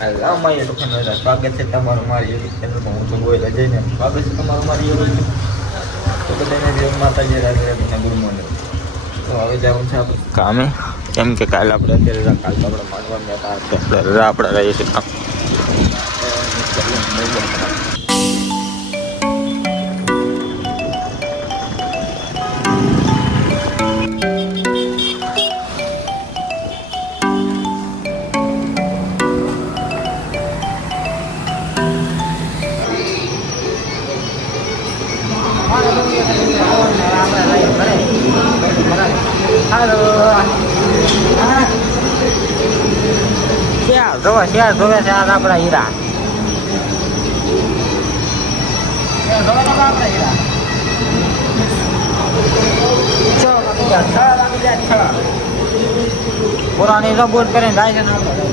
અમારી તો સ્વાગત છે તમારું મારી યુટ્યુબ ચેનલમાં. હું છું ગોયલ અજયને. સ્વાગત છે તમારું મારી યુટ્યુબ. તો બધાને જય માતાજી, રાધે રાધે, ગુડ મોર્નિંગ. તો હવે જવું છે આપણે કામે, કેમ કે કાલે આપણે અત્યારે કાલ તો આપણે માનવા હતા આપણે રહીએ છીએ કામ. શેર ધોવે છે આ આપણા હીરા. પુરાની રબોટ કરીને જાય છે ને આપણે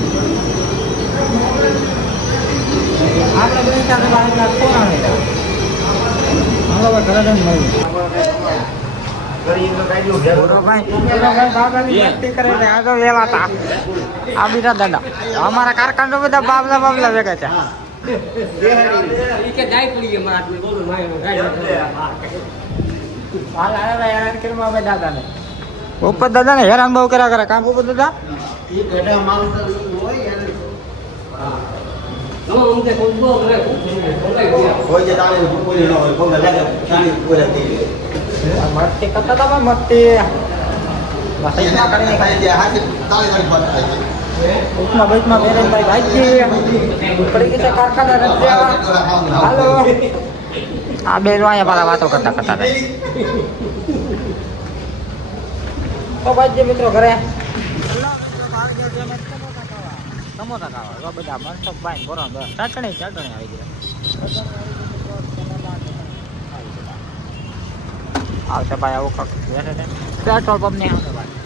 અમારા કારખાના બધા બાબલા બાબલા ભેગા છે. ઉપર દાદા ને હેરાન બહુ કર્યા કરે કામ. ઉપર દાદા મસ્તી કરતા હતા મસ્તી ઉપમાં બૈકમાં બેરેનભાઈ ભાઈ પડી ગઈ છે કારખાના રસ્તા. હાલો આ બે અહીંયા પાછા વાતો કરતા કરતા તો ભાઈ મિત્રો ઘરે સમોસા ખાવા બધા મનસુખભાઈ બરોબર ચટણી આવી ગયા. આવશે ભાઈ આવું પેટ્રોલ પંપ ને આવશે ભાઈ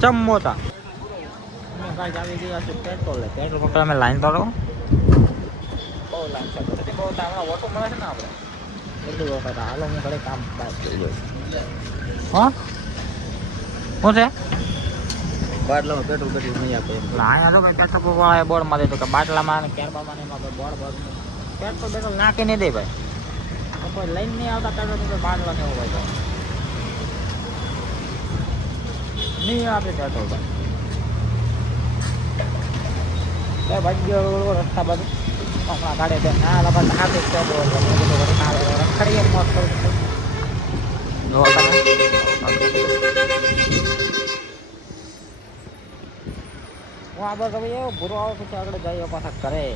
ચમોતા આવી ગયા છે પેટ્રોલ પંપ. અમે લાઈન તો બહુ લાઈન છે બહુ હમણાં ઓટો મળે છે ને આપણે એટલી વખત. હાલો હું ઘરે કામ થઈ ગયો. હા શું છે બાટલામાં પેટ્રોલ પેટ્રોલ નહીં આપે. અહીંયા તો ભાઈ પેટ્રોલ પંપ વાળા બોર્ડ માં દે તો કે બાટલામાં અને કેરબામાં એમાં બોર્ડ પેટ્રોલ પેટ્રોલ નાખી નહીં દે ભાઈ. કોઈ લઈને નહીં આવતા પેટ્રોલ પંપ બાટલા ને એવું હોય નહીં આપે પેટ્રોલ ભાઈ. ભાઈ ગયો રસ્તા બાજુ હમણાં ગાડે છે ના લોકો આપે રખડીએ મોત કરું જો તમે હું આ બસ હવે એવો ભૂરો આવે પછી આગળ જઈએ પાછા કરે.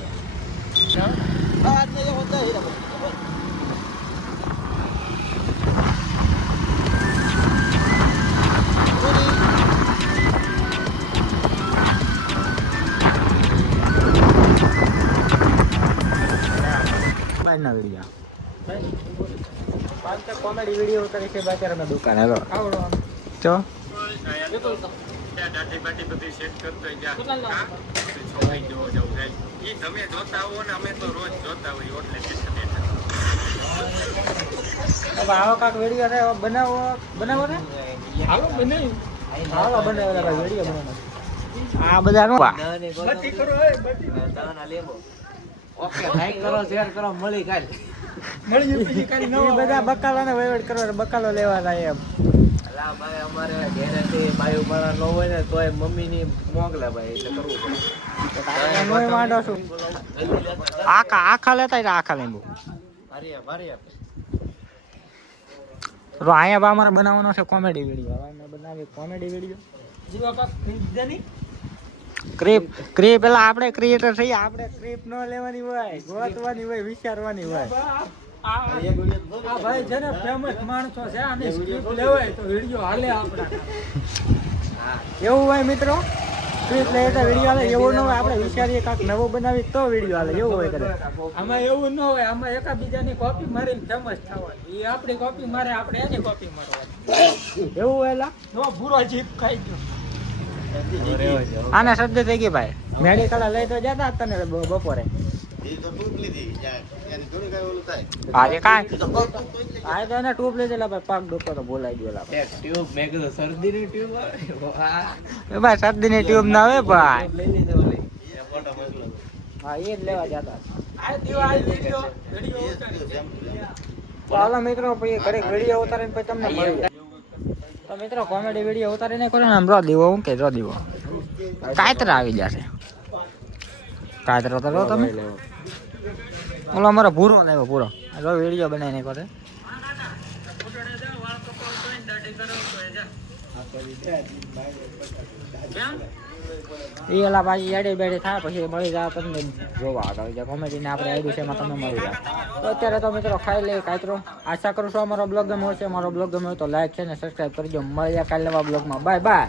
કોમેડી વિડીયો ઉતારે છે બાકી અમે દુકાન હેલો ચો આવો કાક વિડીયો બનાવો બનાવો ને હાલો બનાવી હાલો બનાવેલા ભાઈ વિડીયો બનાવો. આ બધા ઓકે લાઈક કરો શેર કરો મળી કાલ મળી કાલ બધા બકાલાને વહીવટ કરવા બકાલો લેવાના એમ. અલા ભાઈ અમારે ઘેરેથી બાયુ મારા ન હોય ને તોય મમ્મીની મોકલે ભાઈ એટલે કરવું પડે. નોય માંડો છું આખા લેતા આખા લીંબુ તો અહીંયા બા અમારે બનાવવાનો છે કોમેડી વિડીયો. અમે બનાવી કોમેડી વિડીયો જીવા પાક ખરીદવાની ક્રીપ પેલા આપણે ક્રિએટર થઈએ આપણે ક્રીપ ન લેવાની હોય ગોતવાની હોય વિચારવાની હોય. આ ભાઈ છે ને ફેમસ માણસો છે આને સ્ક્રિપ્ટ લેવાય તો વિડિયો હાલે આપણા એવું હોય મિત્રો. સ્ક્રિપ્ટ લે તો વિડિયો હાલે એવું ન હોય. આપણે વિચારીએ કાંઈક નવો બનાવી તો વિડિયો હાલે એવું હોય કદાચ. આમાં એવું ન હોય. આમાં એકાબીજાની કોપી મારીને ફેમસ થવાની. એ આપણી કોપી મારે આપણે એની કોપી મારવાની એવું હોય. લા નો ભૂરો જીપ ખાઈ ગયો આને શબ્દ થઈ ગઈ ભાઈ. મેડિકલ લઈ તો જતા તને બપોરે આજે કાંઈ આ તો એને ટ્યુબ લઈ દેલા ભાઈ. પાક ડોકો તો બોલાઈ ગયો ટ્યુબ. મેં કીધું શરદીની ટ્યુબ આવે ભાઈ. શરદીની ટ્યુબ ના આવે ભાઈ. હા એ જ લેવા જતા તો હાલો મિત્રો પછી ઘરે વિડીયો ઉતારીને પછી તમને મળી જાય તો મિત્રો કોમેડી વિડીયો ઉતારીને કરો ને આમ રો દીવો હું કે રો દીવો કાતરા આવી જશે કાતરો તો રો તમે ઓલો અમારો પૂરો લાવ્યો પૂરો રો વિડીયો બનાવીને કરે એ એલા પાછી એડી બેડી થાય પછી મળી જાય તમને જોવા આગળ જે કોમેડીને આપણે આવ્યું છે એમાં તમે મળી જાય તો અત્યારે તો મિત્રો ખાઈ લઈએ કાતરો આશા કરું છું અમારો બ્લોગ ગમ્યો હશે અમારો બ્લોગ ગમ્યો તો લાઈક છે ને સબસ્ક્રાઈબ કરજો મળીએ કાલે નવા બ્લોગમાં બાય બાય